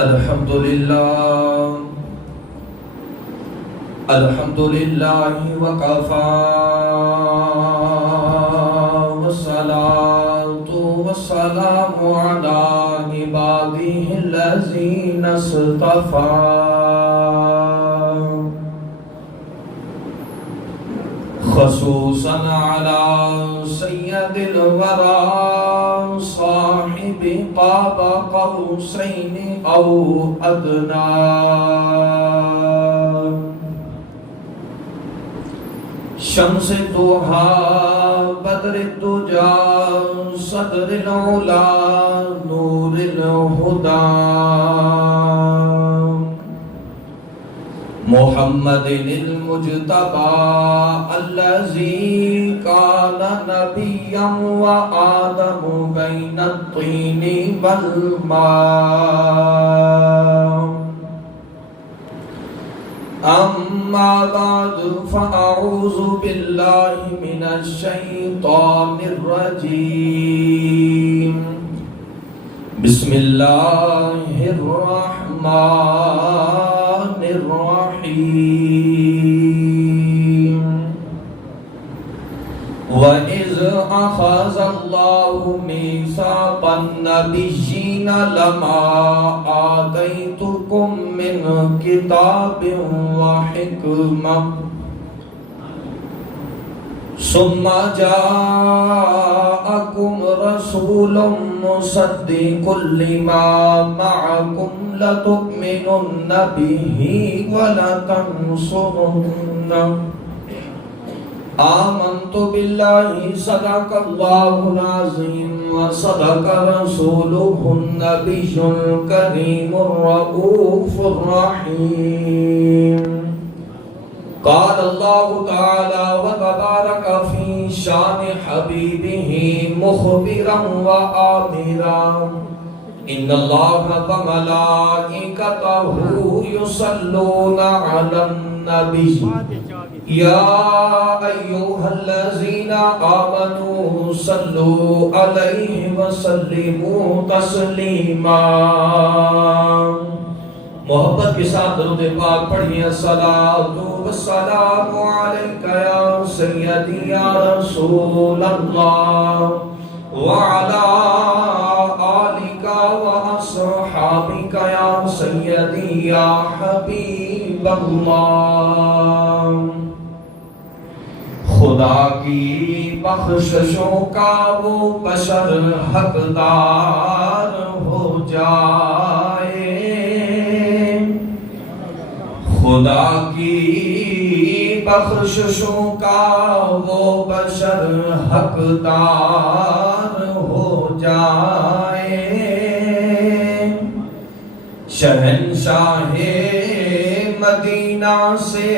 الحمد لله وكفى والصلاة والسلام على عباده الذين اصطفى خصوصا على سيد الورى صاحب قاب قوسين أو أدنى شمس الضحى بدر الدجى صدر العلا نور الهدى محمد المجتبى الذي كان نبيا وآدم بين الطين والماء أما بعد فأعوذ بالله من الشيطان الرجيم بسم الله الرحمن الرحيم وَإِذْ أَخَذَ اللَّهُ مِيثَاقَ النَّبِيِّينَ لَمَا آتَيْتُكُم مِّن كِتَابٍ وَحِكْمَةٍ ثُمَّ جَاءَكُمْ رَسُولٌ مُصَدِّقٌ لِّمَا مَعَكُمْ لَتُؤْمِنُنَّ بِهِ وَلَتَنصُرُنَّهُ آمنت بالله صدق الله العظيم وصدق رسوله النبي الكريم الرؤوف الرحيم قال الله تعالى وتبارك في شان حبيبه مخبرا وآمرا إن الله وملائكته يصلون على النبي يا أيها الذين آمنوا صلوا عليه وسلموا تسلیما محبت کے ساتھ درود پاک پڑھیے الصلاۃ والسلام علیک یا سیدی یا رسول اللہ وعلی آلک واصحابک یا سیدی یا حبیب اللہ خدا کی بخششوں کا وہ بشر حقدار ہو جائے خدا کی بخششوں کا وہ بشر حقدار ہو جائے شہنشاہ مدینہ سے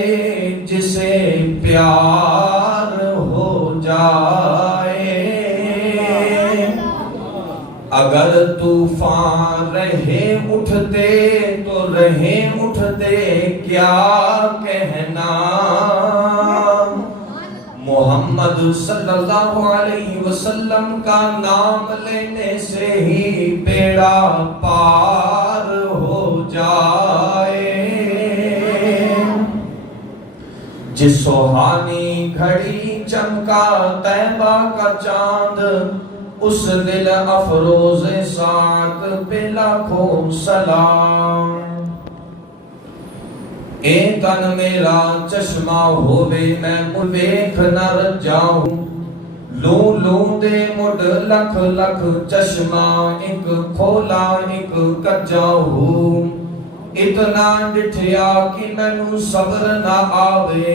جسے پیار ہو جائے اگر طوفان رہے اٹھتے تو رہے اٹھتے کیا کہنا محمد صلی اللہ علیہ وسلم کا نام لینے سے ہی بیڑا پار ہو جائے جس سوہانی گھڑی چمکا طیبہ کا چاند اس دل افروز سعد پہ لاکھوں سلام اے تن میرا چشمہ ہووے میں دیکھ نہ رجاؤں لوں لوں دے مڈ لکھ لکھ چشمہ ایک کھولا ایک کجاؤں اتنا ڈٹھیا کہ مینوں صبر نہ آوے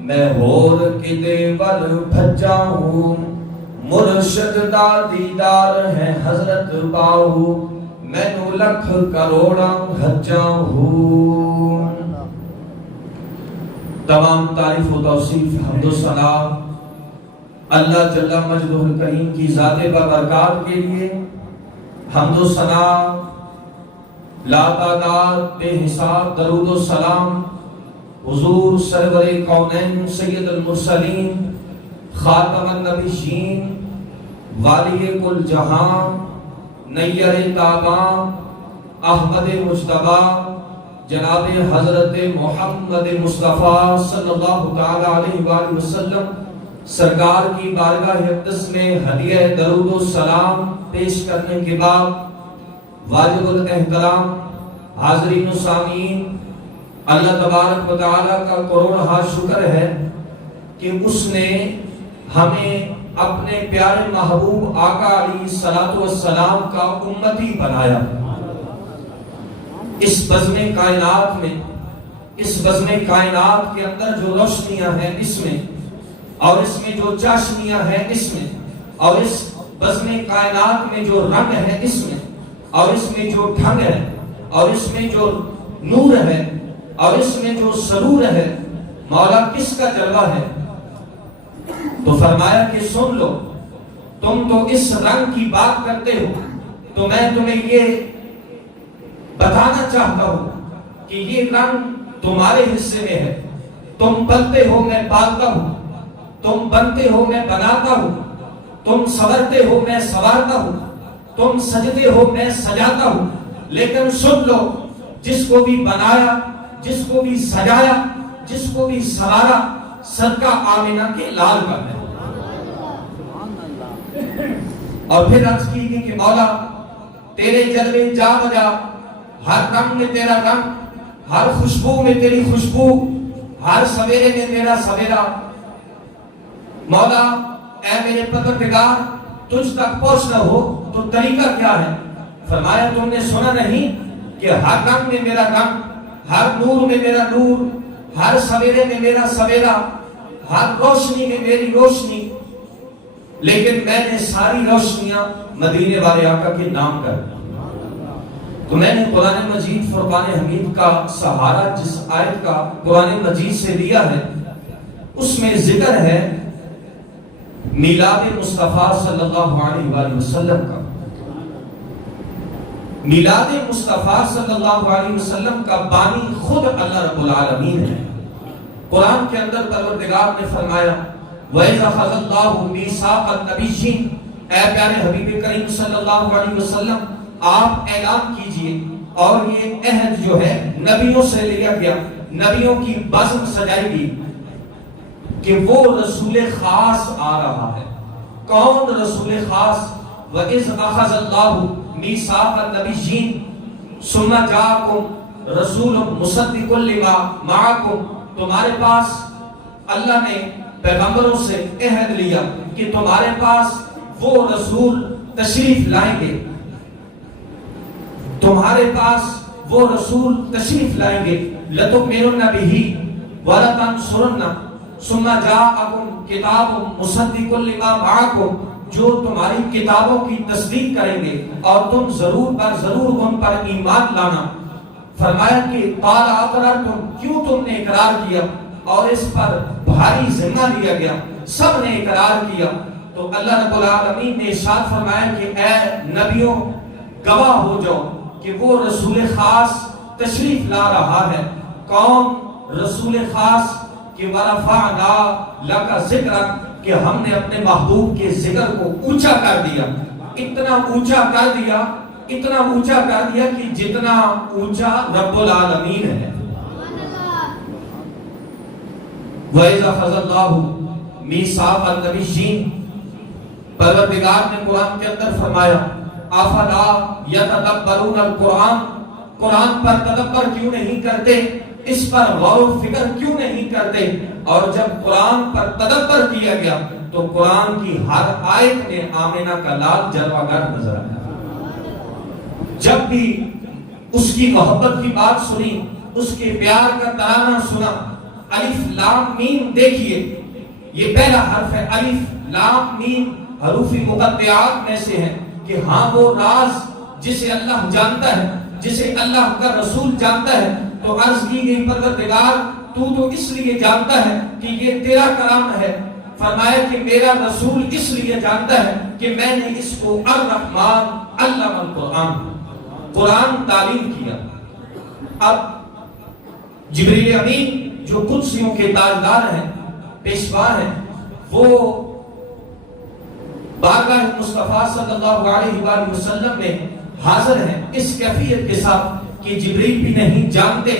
میں ہور کدے ول بھجاؤں مرشد دا دیدار ہے حضرت باہو مینوں لکھ کروڑا بھجاؤں تمام تعریف و توصیف حمد و ثنا اللہ جل مجدہ الکریم کی ذات بابرکات کے لیے حمد و ثنا لا تعداد بے حساب درود و سلام حضور سرور کونین سید المرسلین خاتم النبیین والی کل جہاں نیر تاباں احمد مجتبی جناب حضرت محمد مصطفیٰ صلی اللہ تعالی علیہ وآلہ وسلم سرکار کی بارگاہ اقدس میں ہدیہ درود و سلام پیش کرنے کے بعد واجب الاحترام حاضرین و سامعین، اللہ تبارک و تعالی کا کروڑہ شکر ہے کہ اس نے ہمیں اپنے پیارے محبوب آقا علیہ الصلوۃ والسلام کا امتی بنایا۔ اس بزم کائنات میں، اس بزم کائنات کے اندر جو روشنیاں ہیں اس میں، اور اس میں جو چاشنیاں ہیں اس میں، اور اس بزم کائنات میں جو رنگ ہے اس میں، اور اس میں جو ڈھنگ ہے، اور اس میں جو نور ہے، اور اس میں جو سرور ہے، مولا کس کا جلوہ ہے؟ تو فرمایا کہ سن لو، تم تو اس رنگ کی بات کرتے ہو، تو میں تمہیں یہ بتانا چاہتا ہوں کہ یہ رنگ تمہارے حصے میں ہے۔ تم پلتے ہو میں پالتا ہوں، تم بنتے ہو میں بناتا ہوں، تم سنورتے ہو میں سنوارتا ہوں، تم سجتے ہو میں سجاتا ہوں، لیکن سن لو، جس کو بھی بنایا، جس کو بھی سجایا، جس کو بھی سنوارا، صدقہ آمینہ کے لال کا ہے۔ اور پھر عرض کی گئی کہ مولا تیرے جلوے جا بجا، ہر رنگ میں تیرا رنگ، ہر خوشبو میں تیری خوشبو، ہر سویرے میں تیرا سویرا۔ مولا اے میرے پروردگار، تجھ تک پہنچنا ہو تو طریقہ کیا ہے؟ فرمایا تم نے سنا نہیں کہ ہر رنگ میں میرا رنگ، ہر نور میں میرا نور، ہر سویرے میں میرا سویرا، ہر روشنی میں میری روشنی، لیکن میں نے ساری روشنیاں مدینے والے آقا کے نام کر دی۔ تو میں نے قرآن مجید فرقان حمید کا سہارا جس آیت کا قرآن مجید سے لیا ہے، اس میں ذکر ہے میلاد مصطفیٰ صلی اللہ علیہ وآلہ وسلم کا۔ میلاد مصطفیٰ صلی اللہ علیہ وسلم کا بانی خود اللہ رب العالمین ہے۔ قرآن کے اندر پروردگار نے فرمایا وَإِذَا أَخَذَ اللَّهُ مِيثَاقَ النَّبِيِّينَ، اے پیارے حبیب کریم صلی اللہ علیہ وسلم آپ اعلان کیجئے، اور یہ عہد جو ہے نبیوں سے لیا گیا، نبیوں کی بزم سجائی گئی کہ وہ رسول خاص آ رہا ہے۔ کون رسول خاص؟ وَإِذْ أَخَذَ اللَّهُ مِيثَاقَ النَّبِيِّينَ ثُمَّ جَاءَكُمْ رَسُولٌ مُصَدِّقٌ لِمَا مَعَكُمْ، تمہارے پاس اللہ نے پیغمبروں سے عہد لیا کہ تمہارے پاس وہ رسول تشریف لائیں گے، تمہارے پاس وہ رسول تشریف لائیں گے۔ لَتُؤْمِنُنَّ بِهِ وَلَتَنْصُرُنَّهُ ثُمَّ جَاءَكُمْ كِتَابٌ مُصَدِّقٌ لِمَا مَعَكُمْ، جو تمہاری کتابوں کی تصدیق کریں گے اور تم ضرور ان پر ایمان لانا۔ فرمایا کہ قَالَ أَقْرَرْتُمْ، کیوں تم نے اقرار کیا اور اس پر بھاری ذمہ لیا گیا؟ سب نے اقرار کیا۔ تو اللہ رب العالمین نے ارشاد فرمایا کہ اے نبیوں گواہ ہو جاؤ کہ وہ رسول خاص تشریف لا رہا ہے۔ کون رسول خاص؟ کہ وَرَفَعْنَا لَكَ ذِكْرَكَ، کہ ہم نے اپنے محبوب کے ذکر کو اونچا کر دیا، اتنا اونچا کر دیا، اتنا اونچا کر دیا کہ جتنا اونچا رب العالمین ہے۔ وَإِذَا أَخَذَ اللَّهُ مِيثَاقَ النَّبِيِّينَ، پروردگار نے قرآن کے اندر فرمایا افلا یتدبرون القرآن، قرآن پر تدبر کیوں نہیں کرتے، اس پر غور و فکر کیوں نہیں کرتے؟ اور جب قرآن پر تدبر کیا گیا تو قرآن کی ہر آیت میں آمینہ کا لال جلوہ گر نظر آیا۔ جب بھی اس کی محبت کی بات سنی، اس کے پیار کا ترانہ سنا، الف لام میم دیکھیے، یہ پہلا حرف ہے، الف لام میم حروف مقطعات میں سے ہے کہ ہاں وہ راز جسے اللہ جانتا ہے، جسے اللہ کا رسول جانتا ہے۔ تو عرض کی گئی پروردگار تو اس لیے جانتا ہے کہ یہ تیرا کلام ہے۔ فرمایا کہ میرا رسول اس لیے جانتا ہے کہ میں نے اس کو الرحمن علم القرآن، قرآن تعلیم کیا۔ اب جبریل امین جو قدسیوں کے تاجدار ہیں، پیشوا ہیں، وہ بارگاہ مصطفیٰ صلی اللہ علیہ وآلہ وسلم میں حاضر ہیں اس کیفیت کے ساتھ کہ جبریل بھی نہیں جانتے.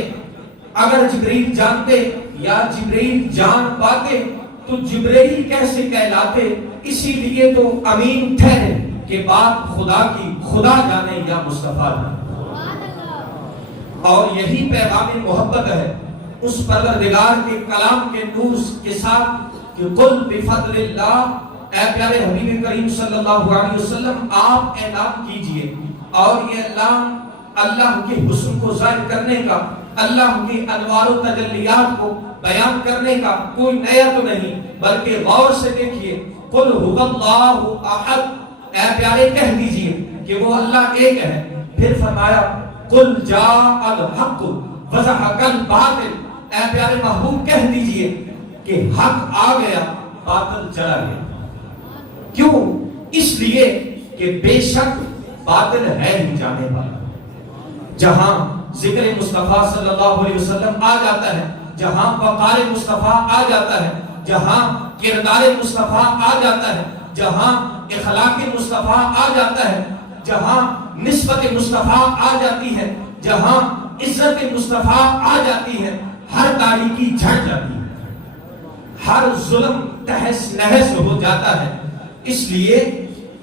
اگر جبریل جانتے یا جبریل جان پاتے تو جبریل کیسے کہلاتے؟ اسی لیے تو امین ٹھہرے کہ بات خدا کی خدا جانے یا مصطفیٰ جانے. اور یہی پیغام محبت ہے اس پروردگار کے کلام کے نور کے ساتھ کہ قل بفضل اللہ، اے پیارے حبیب کریم صلی اللہ علیہ وسلم آپ اعلان کیجئے. اور یہ اعلان اللہ کے حسن کو ظاہر کرنے کا، اللہ کے انوار و تجلیات کو بیان کرنے کا کوئی نیا تو نہیں، بلکہ غور سے دیکھیے. قل هو اللہ احد، اے پیارے کہہ دیجئے کہ وہ اللہ ایک ہے. پھر فرمایا قل جاء الحق وزهق الباطل، اے پیارے محبوب کہہ دیجئے کہ حق آ گیا باطل چلا گیا. کیوں؟ اس لیے کہ بے شک باطل ہے ہی جانے والا. جہاں ذکر مصطفیٰ صلی اللہ علیہ وسلم آ جاتا ہے، جہاں وقار مصطفیٰ آ جاتا ہے، جہاں کردار مصطفیٰ آ جاتا ہے، جہاں اخلاق مصطفیٰ آ جاتا ہے، جہاں نسبت مصطفیٰ آ جاتی ہے، جہاں عزت مصطفیٰ آ جاتی ہے، ہر تاریکی جھٹ جاتی ہے، ہر ظلم تہس نہس ہو جاتا ہے. اس لیے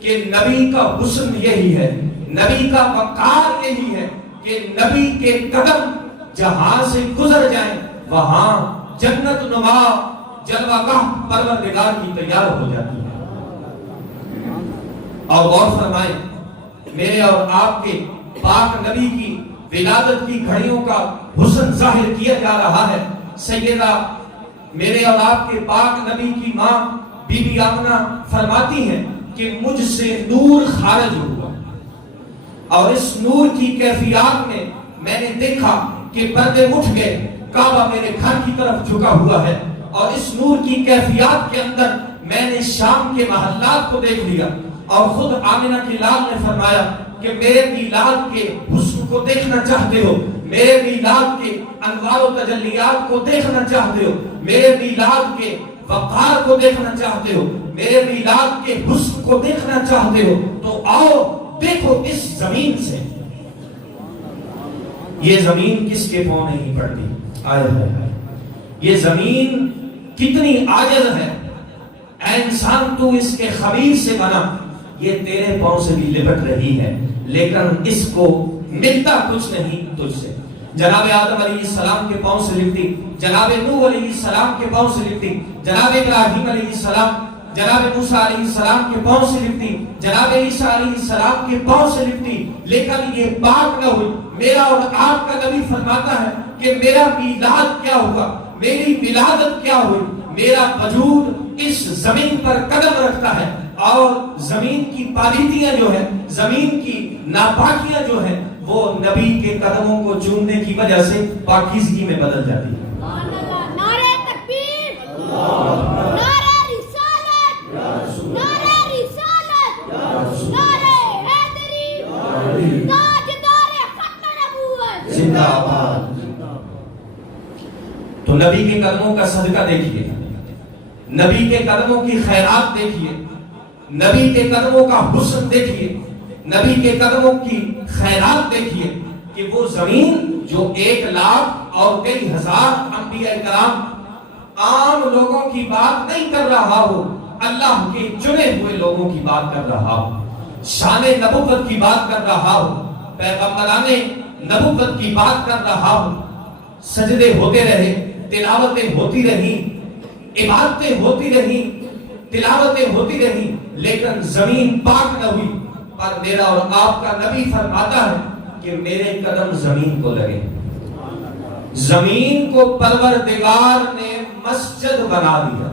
کہ نبی کا حسن یہی ہے، نبی کا وقار یہی ہے کہ نبی کے قدم جہاں سے گزر جائیں وہاں جنت نما جلوہ گاہ پروردگار کی تیار ہو جاتی ہے. اور غور فرمائیں، میرے اور آپ کے پاک نبی کی ولادت کی گھڑیوں کا حسن ظاہر کیا جا رہا ہے. سیدہ میرے اور آپ کے پاک نبی کی ماں بی بی آمنہ فرماتی ہیں کہ مجھ سے نور خارج ہوا، اور اس نور کی کیفیات میں نے دیکھا کہ پردے اٹھ گئے، کعبہ میرے گھر کی طرف جھکا ہوا ہے. اور اس نور کی کیفیات کے اندر میں نے شام کے محلات کو دیکھ لیا. اور خود آمنہ کی لال نے فرمایا کہ میرے میلاد کے حسن کو دیکھنا چاہتے ہو، میرے میلاد کے انوار و تجلیات کو دیکھنا چاہتے ہو، میرے میلاد کے وقار کو دیکھنا چاہتے ہو، میرے میلاد کے حسن کو دیکھنا چاہتے ہو، تو آؤ دیکھو اس زمین سے. یہ زمین کس کے پاؤں نہیں پڑتی؟ آئے یہ زمین کتنی عاجز ہے. اے انسان تو اس کے خمیر سے بنا، یہ تیرے پاؤں سے بھی لپٹ رہی ہے، لیکن اس کو ملتا کچھ نہیں تجھ سے. جناب آدم علیہ السلام کے پاؤں سے لپٹی، جناب نوح علیہ السلام کے پاؤں سے لپٹی، جناب ابراہیم علیہ السلام، جناب موسیٰ علیہ السلام کے پاؤں سے لپٹی، جناب عیسیٰ علیہ السلام کے پاؤں سے لپٹی، لیکن یہ پاک نہ ہوئی. میرا اور آپ کا نبی فرماتا ہے کہ میرا میلاد کیا ہوا، میری ولادت کیا ہوئی، میرا وجود اس زمین پر قدم رکھتا ہے، اور زمین کی پالیدیاں جو ہیں، زمین کی ناپاکیاں جو ہیں، وہ نبی کے قدموں کو چومنے کی وجہ سے پاکیزگی میں بدل جاتی ہے. نعرہ تکبیر، نعرہ رسالت، نعرہ رسالت، نعرہ حیدری، تاجدار ختم نبوت زندہ باد. تو نبی کے قدموں کا صدقہ دیکھیے، نبی کے قدموں کی خیرات دیکھیے، نبی کے قدموں کا حسن دیکھیے، نبی کے قدموں کی خیرات دیکھیے کہ وہ زمین جو 1,00,000 اور کئی ہزار انبیاء کرام عام لوگوں کی بات نہیں کر رہا ہو، اللہ کے چنے ہوئے لوگوں کی بات کر رہا ہو، شان نبوت کی بات کر رہا ہو، پیغمبران نبوت کی بات کر رہا ہو. سجدے ہوتے رہے، تلاوتیں ہوتی رہی، عبادتیں ہوتی رہی، تلاوتیں ہوتی رہی، لیکن زمین پاک نہ ہوئی. پر میرا اور آپ کا نبی فرماتا ہے کہ میرے قدم زمین کو لگے. زمین کو پروردگار نے مسجد بنا دیا.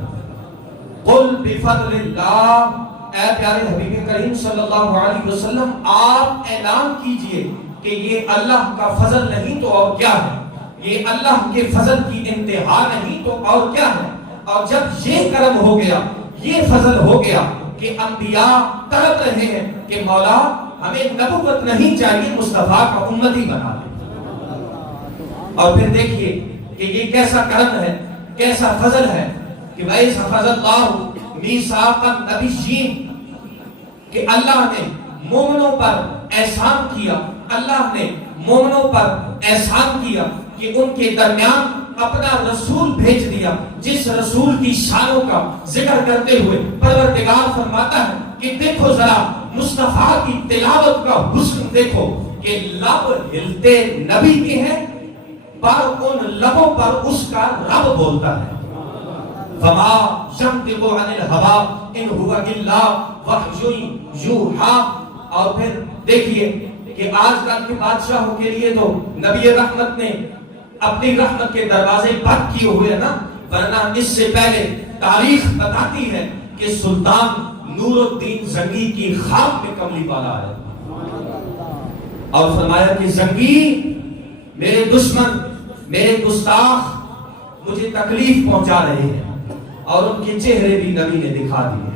قل بفضل اللہ، اے پیارے حبیب کریم صلی اللہ علیہ وسلم آپ اعلان کیجئے کہ یہ اللہ کا فضل نہیں تو اور کیا ہے، یہ اللہ کے فضل کی انتہا نہیں تو اور کیا ہے. اور جب یہ کرم ہو گیا، یہ فضل ہو گیا کہ انبیاء تڑپ رہے ہیں کہ مولا ہمیں نبوت نہیں چاہیے، مصطفیٰ کا امتی بنا دے. اور پھر دیکھیے کہ یہ کیسا کرم ہے، کیسا فضل ہے کہ وَإِذْ أَخَذَ اللَّهُ مِيثَاقَ النَّبِيِّينَ، کہ اللہ نے مومنوں پر احسان کیا، اللہ نے مومنوں پر احسان کیا کہ ان کے درمیان اپنا رسول بھیج دیا، جس رسول کی شانوں کا ذکر کرتے ہوئے پروردگار فرماتا ہے کہ دیکھو ذرا مصطفیٰ کی تلاوت کا حسن دیکھو کہ لب ہلتے نبی کے ہیں پر ان لبوں پر اس کا رب بولتا ہے۔ فما ينطق عن الهوى ان هو الا وحی یوحی۔ اور پھر دیکھیے کہ آج کل کے بادشاہوں کے لیے تو نبی رحمت نے اپنی رحمت کے دروازے بند کیے ہوئے نا، ورنہ اس سے پہلے تاریخ بتاتی ہے کہ سلطان نور الدین زنگی کی خواب میں کملی والا آیا اور فرمایا کہ زنگی میرے دشمن، میرے گستاخ مجھے تکلیف پہنچا رہے ہیں، اور ان کے چہرے بھی نبی نے دکھا دیے۔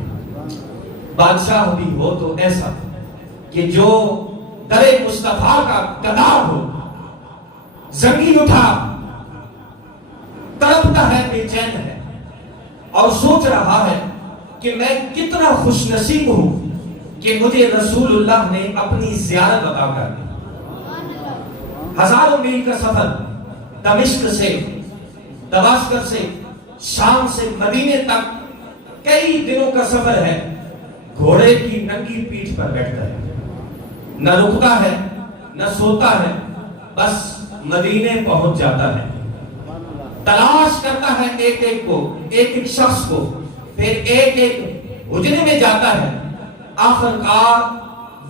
بادشاہ بھی ہو تو ایسا کہ جو در مصطفیٰ کا گدار ہو، زنگی اٹھا تڑپتا ہے، بے چین ہے اور سوچ رہا ہے کہ میں کتنا خوش نصیب ہوں کہ مجھے رسول اللہ نے اپنی زیارت عطا کر دی۔ ہزاروں میل کا سفر دمشق سے، دمشق سے، شام سے مدینے تک کئی دنوں کا سفر ہے، گھوڑے کی ننگی پیٹھ پر بیٹھتا ہے، نہ رکتا ہے نہ سوتا ہے، بس مدینے پہنچ جاتا ہے، تلاش کرتا ہے ایک ایک کو، ایک ایک شخص کو، پھر ایک ایک حجرے میں جاتا ہے، آخرکار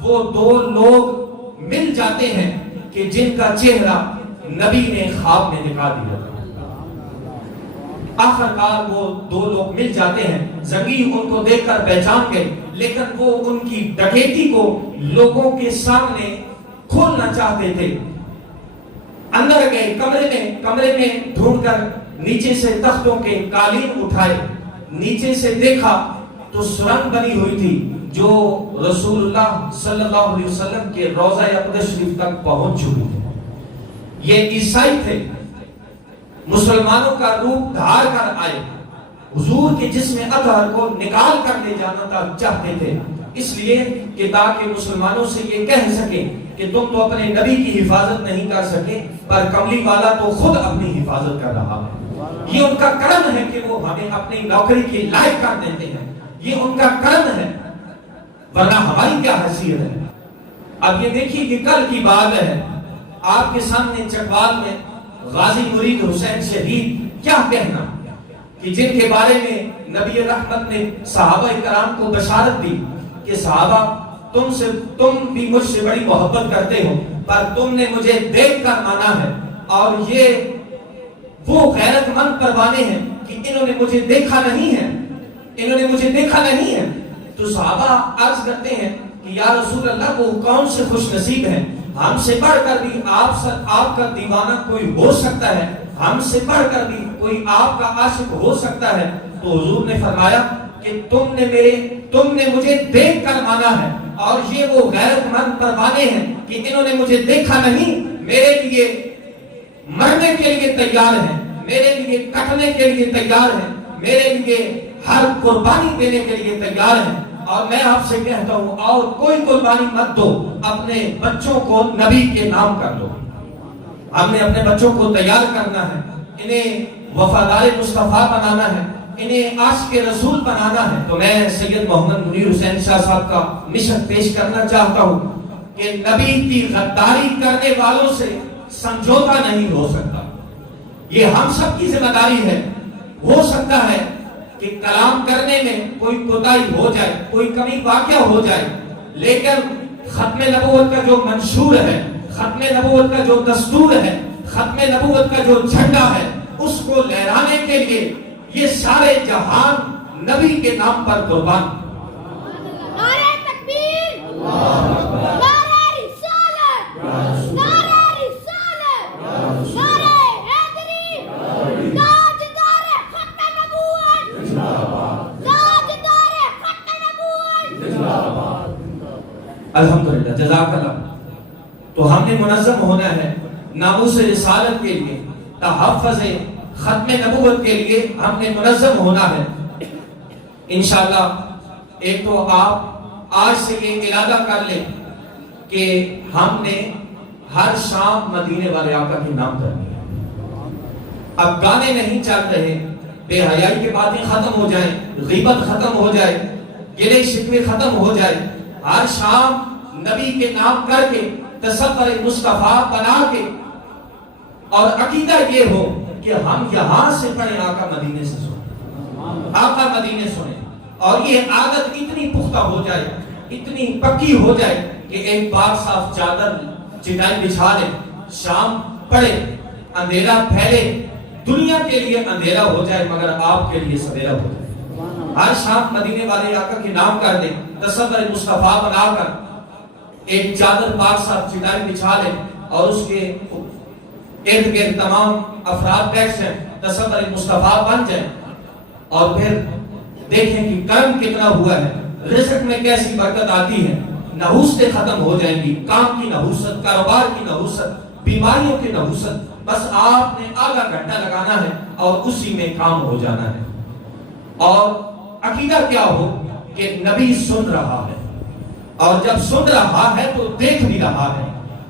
وہ دو لوگ مل جاتے ہیں کہ جن کا چہرہ نبی نے خواب میں دکھا دیا تھا۔ آخرکار وہ دو لوگ مل جاتے ہیں، زنگی ان کو دیکھ کر پہچان گئے، لیکن وہ ان کی ڈکیتی کو لوگوں کے سامنے کھولنا چاہتے تھے۔ اندر گئے کمرے میں ڈھونڈ کر نیچے سے تختوں کے قالین اٹھائے، نیچے سے دیکھا تو سرنگ بنی ہوئی تھی جو رسول اللہ صلی اللہ علیہ وسلم کے روضہ اقدس شریف تک پہنچ چکی تھی۔ یہ عیسائی تھے، مسلمانوں کا روپ دھار کر آئے، حضور کے جسم اطہر کو نکال کر لے جانا چاہتے تھے، اس لیے کہ تاکہ مسلمانوں سے یہ کہہ سکے کہ تم تو اپنے نبی کی حفاظت نہیں کر سکے، پر کملی والا تو خود اپنی حفاظت کر رہا ہے۔ یہ ان کا کرم ہے کہ وہ ہمیں اپنی نوکری کے لائق کر دیتے ہیں، یہ ان کا کرم ہے، ورنہ ہماری کیا حیثیت ہے۔ اب یہ دیکھیے کہ کل کی بات ہے، آپ کے سامنے چکوال میں غازی مرید حسین شہید کیا کہنا کہ جن کے بارے میں نبی رحمت نے صحابہ کرام کو بشارت دی کہ صحابہ تم بھی مجھ سے بڑی محبت کرتے ہو، پر تم نے مجھے دیکھ کر مانا ہے، اور یہ وہ غیرت مند پروانے ہیں کہ انہوں نے مجھے دیکھا نہیں ہے، تو صحابہ عرض کرتے ہیں کہ یا رسول اللہ وہ کون سے خوش نصیب ہیں، ہم سے بڑھ کر بھی آپ کا دیوانہ کوئی ہو سکتا ہے، ہم سے بڑھ کر بھی کوئی آپ کا عاشق ہو سکتا ہے۔ تو حضور نے فرمایا کہ تم نے مجھے دیکھ کر مانا ہے، اور یہ وہ غیرت مند پروانے ہیں کہ انہوں نے مجھے دیکھا نہیں، میرے لیے مرنے کے لیے تیار ہیں، میرے لیے کٹنے کے لیے تیار ہیں، میرے لیے ہر قربانی دینے کے لیے تیار ہیں۔ اور میں آپ سے کہتا ہوں اور کوئی قربانی مت دو، اپنے بچوں کو نبی کے نام کر دو۔ ہم نے اپنے بچوں کو تیار کرنا ہے، انہیں وفادار مصطفیٰ بنانا ہے، انہیں عاشق رسول بنانا ہے۔ تو میں سید محمد منیر حسین شاہ صاحب کا مشن پیش کرنا چاہتا ہوں کہ نبی کی غداری کرنے والوں سے سمجھوتا نہیں ہو سکتا، یہ ہم سب کی ذمہ داری ہے۔ ہو سکتا ہے کہ کلام کرنے میں کوئی کوتاہی ہو جائے، کوئی کمی واقع ہو جائے، لیکن ختم نبوت کا جو منشور ہے، ختم نبوت کا جو دستور ہے، ختم نبوت کا جو جھنڈا ہے، اس کو لہرانے کے لیے یہ سارے جہان نبی کے نام پر قربان۔ نعرہ تکبیر، نعرہ رسالت، نعرہ رسالت، نعرہ حیدری، تاجدار ختم نبوت، تاجدار ختم نبوت۔ الحمدللہ، جزاک اللہ۔ تو ہم نے منظم ہونا ہے ناموس رسالت کے لیے، تحفظ ختم نبوت کے لیے ہم نے منظم ہونا ہے انشاءاللہ۔ ایک تو آپ آج سے یہ ارادہ کر لیں کہ ہم نے ہر شام مدینے والے آقا کے نام کرنی ہے۔ اب گانے نہیں چل رہے، بے حیائی کی باتیں ختم ہو جائیں، غیبت ختم ہو جائے، گلے شکوے ختم ہو جائے، ہر شام نبی کے نام کر کے تصور مصطفیٰ بنا کے، اور عقیدہ یہ ہو کہ ہم یہاں سے پڑھیں، آقا مدینے سے سنیں، آقا مدینے سنیں، اور یہ عادت اتنی پختہ ہو جائے، اتنی پکی ہو جائے کہ ایک بار صاف چادر چٹائی بچھا لیں، شام پڑھے، اندھیرا پھیلے، دنیا کے لیے اندھیرا ہو جائے مگر آپ کے لیے سویرا ہو جائے۔ ہر شام مدینے والے آقا کے نام کر دیں، تصور مصطفیٰ بنا کر ایک چادر پاک صاحب چٹائی بچھا لیں، اور اس کے ارد گرد تمام افراد بیٹھ جائیں، تصور مصطفیٰ بن جائیں، اور پھر دیکھیں کہ کرم کتنا ہوا ہے، رزق میں کیسی برکت آتی ہے، نحوستیں ختم ہو جائیں گی، کام کی نحوست، کاروبار کی نحوست، بیماریوں کی نحوست، بس آپ نے آدھا گھنٹہ لگانا ہے اور اسی میں کام ہو جانا ہے۔ اور عقیدہ کیا ہو کہ نبی سن رہا ہے، اور جب سن رہا ہے تو دیکھ بھی رہا ہے،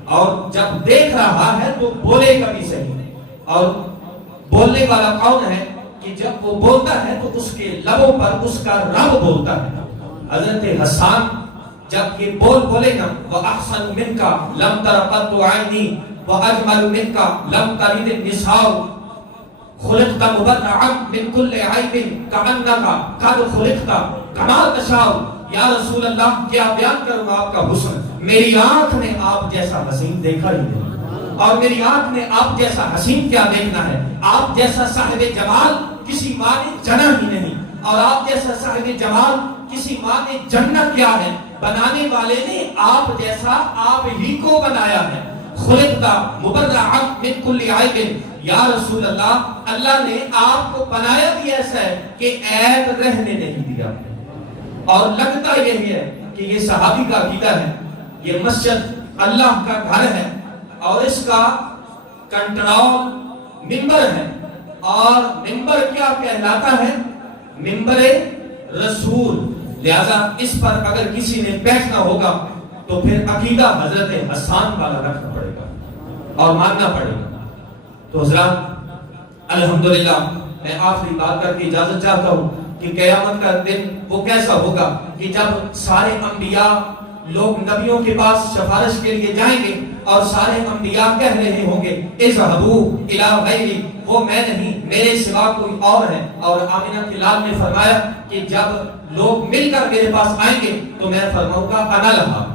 اور جب دیکھ رہا ہے تو بولے گا بھی صحیح۔ اور بولنے والا کون ہے کہ جب وہ بولتا ہے تو اس کے لبوں پر اس کا رب بولتا ہے۔ حضرت حسان جب یہ بولے گا، وَأَحْسَنُ مِنْكَ لَمْ تَرَ قَطُّ عَيْنِي وَأَجْمَلُ مِنْكَ لَمْ تَلِدِ النِّسَاءُ خُلِقْتَ مُبَرَّعًا مِنْ كُلِّ عَيْبٍ كَأَنَّكَ قَدْ خُلِقْتَ كَمَا تَشَاءُ۔ یا رسول اللہ، کیا بیان کروں آپ کا حسن، میری آنکھ نے آپ جیسا حسین دیکھا ہی نہیں، اور میری آنکھ نے آپ جیسا حسین کیا دیکھنا ہے، آپ جیسا صاحب جمال کسی ماں نے جنا ہی نہیں، اور آپ جیسا صاحب جمال کسی ماں نے جنت کیا ہے، بنانے والے نے آپ جیسا آپ ہی کو بنایا ہے۔ خلقتا مبرعا من کل عیب، یا رسول اللہ، اللہ نے آپ کو بنایا بھی ایسا ہے کہ عیب رہنے نہیں دیا۔ اور لگتا یہی ہے کہ یہ صحابی کا عقیدہ ہے، یہ مسجد اللہ کا گھر ہے، اور اس کا کنٹرول منبر ہے، اور منبر کیا کہلاتا ہے؟ منبر رسول۔ لہذا اس پر اگر کسی نے بیٹھنا ہوگا تو پھر عقیدہ حضرت حسان والا رکھنا پڑے گا اور ماننا پڑے گا۔ تو حضرات الحمدللہ، میں آخری بات کر کے اجازت چاہتا ہوں کہ قیامت کا دن وہ کیسا ہوگا کہ جب سارے انبیاء لوگ نبیوں کے پاس سفارش کے لیے جائیں گے، اور سارے انبیاء کہہ رہے ہوں گے اذهبوا الى غیری، وہ میں نہیں، میرے سوا کوئی اور ہے۔ اور آمنہ کے لال نے فرمایا کہ جب لوگ مل کر میرے پاس آئیں گے تو میں فرماؤں گا انا لہا،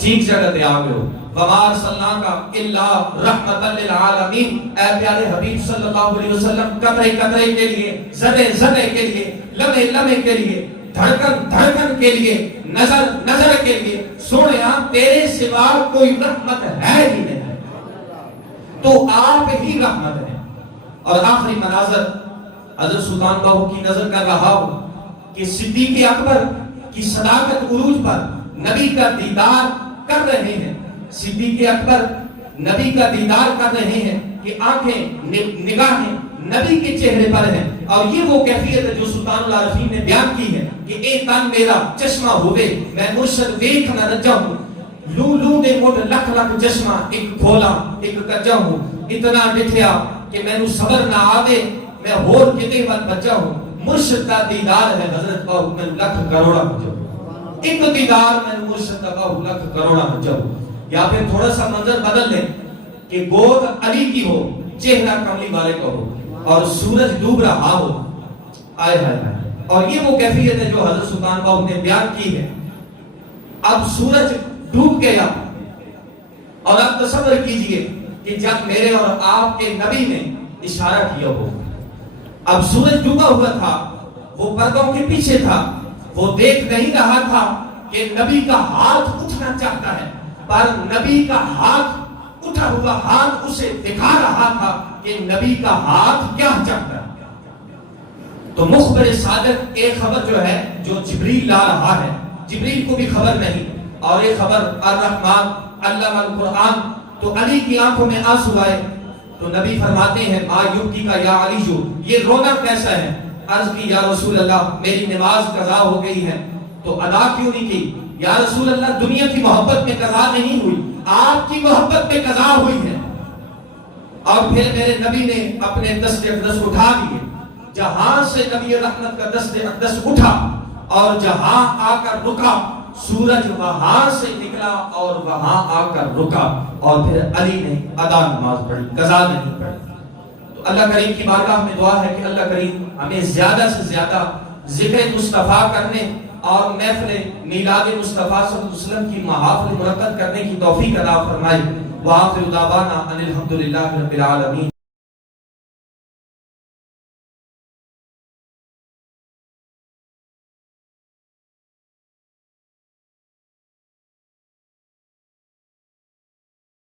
ٹھیک جگہ پہ آ گئے ہو۔ وما ارسلناک الا رحمتا للعالمین، اے پیارے حبیب صلی اللہ علیہ وسلم، قطرے قطرے کے لیے، ذرے ذرے کے لیے، لمحے لمحے کے لیے، دھڑکن دھڑکن کے لیے، نظر نظر کے لیے، سوڑیا تیرے سوا کوئی رحمت ہے ہی نہیں، تو آپ ہی رحمت ہے۔ اور آخری مناظر حضرت سلطان باہو کی نظر کر رہا ہوں کہ صدیق اکبر کی صداقت عروج پر نبی کا دیدار کر رہے ہیں، صدیق اکبر نبی کا دیدار کر رہے ہیں کہ آنکھیں نگاہیں نبی کے چہرے پر ہیں، اور یہ وہ کیفیت ہے جو سلطان العارفین نے بیان کی ہے کہ اے تن میرا چشمہ ہوئے، میں مرشد دیکھ نہ رجا ہوں، لو لو دے موٹ لکھ لکھ چشمہ، ایک کھولا ایک کجا ہوں، اتنا ڈٹھیا کہ میں نو صبر نہ آوے، میں ہور کتے وقت بچا ہوں، مرشد کا دیدار ہے حضرت باہو میں لکھ کروڑا بچا ہوں، ایک دیدار میں مرشد کا باہو لکھ کروڑا بچا ہوں۔ یا پھر تھوڑا سا منظر بدل لیں کہ گود علی کی ہو، چہرہ کملی والے کا ہو، اور سورج ڈوب رہا ہو، آئے ہائے ہائے، اور یہ وہ کیفیت ہے جو حضرت سلطان باہو نے بیان کی ہے۔ اب سورج ڈوب گیا، اور اب تصور کیجئے کہ جب میرے اور آپ کے نبی نے اشارہ کیا ہو، اب سورج ڈوبا ہوا تھا، وہ پردوں کے پیچھے تھا، وہ دیکھ نہیں رہا تھا کہ نبی کا ہاتھ اٹھنا چاہتا ہے، پر نبی کا ہاتھ اٹھا ہوا ہاتھ اسے دکھا رہا تھا کہ نبی کا ہاتھ کیا چاہتا ہے۔ تو مخبر صادق ایک خبر جو ہے جو جبریل لا رہا ہے، جبریل کو بھی خبر نہیں، اور ایک خبر الرحمن علم القرآن، تو علی کی آنکھوں میں آنسو آئے، تو نبی فرماتے ہیں ما یبکی کا یا علی جو، یہ رونا کیسا ہے؟ عرض کی یا رسول اللہ، میری نماز قضا ہو گئی ہے، تو ادا کیوں نہیں کی؟ یا رسول اللہ دنیا کی محبت میں قضا نہیں ہوئی، آپ کی محبت میں قضا ہوئی ہے۔ اور پھر میرے نبی نے اپنے دست اقدس اٹھا لیے، جہاں سے نبی رحمت کا دست اقدس اٹھا اور جہاں آ کر رکا، سورج وہاں سے نکلا اور وہاں آ کر رکا، اور پھر علی نے ادا نماز پڑھی، قضا نہیں پڑھی۔ تو اللہ کریم کی بارگاہ میں دعا ہے کہ اللہ کریم ہمیں زیادہ سے زیادہ ذکر مصطفیٰ کرنے اور محفل میلاد مصطفیٰ صلی اللہ علیہ وسلم کی محافل منعقد کرنے کی توفیق عطا فرمائے۔ وآخر دعوانا ان الحمدللہ رب العالمین۔